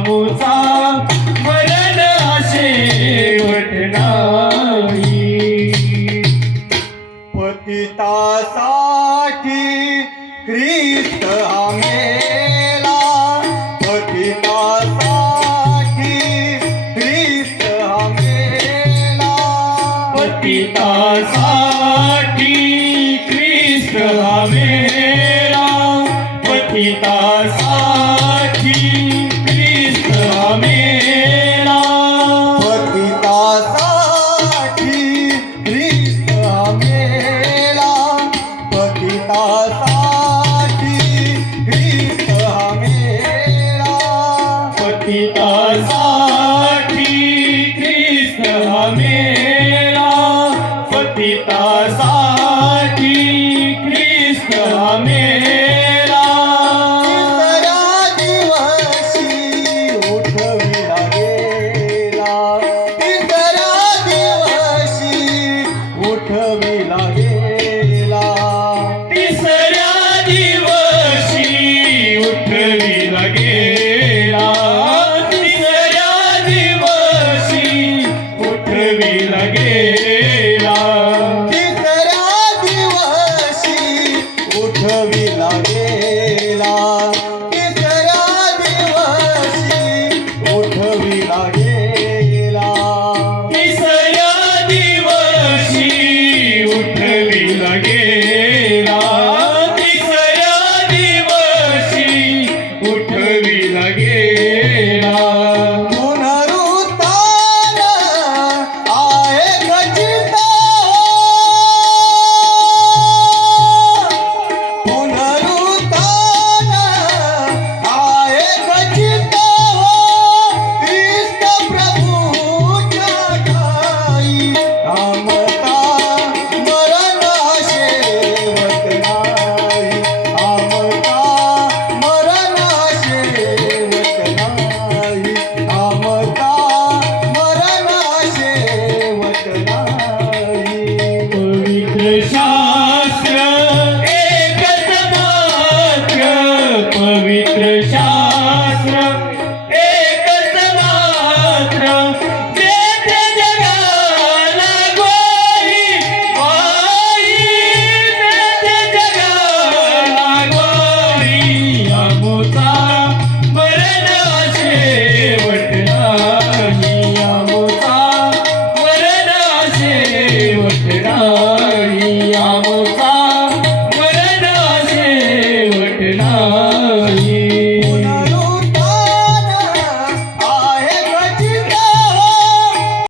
आमुचा मरण शेवट नाही. पतितासाठी ख्रिस्त हा मेला, पतितासाठी ख्रिस्त हा मेला, पतितासाठी ख्रिस्त हा मेला, पतितासाठी ख्रिस्त हा मेला, पतितासाठी ख्रिस्त हा मेला, पतितासाठी ख्रिस्त हा मेला, पतितासाठी ख्रिस्त हा मेला, पतितासाठी ख्रिस्त हा मेला. तिसऱ्या दिवशी उठविला गेला, तिसऱ्या दिवशी उठविला गेला, तिसऱ्या दिवशी उठविला गेला, तिसऱ्या दिवशी उठविला गेला, तिसऱ्या दिवशी उठविला गेला, तिसऱ्या दिवशी उठविला गेला, तिसऱ्या दिवशी उठविला गेला,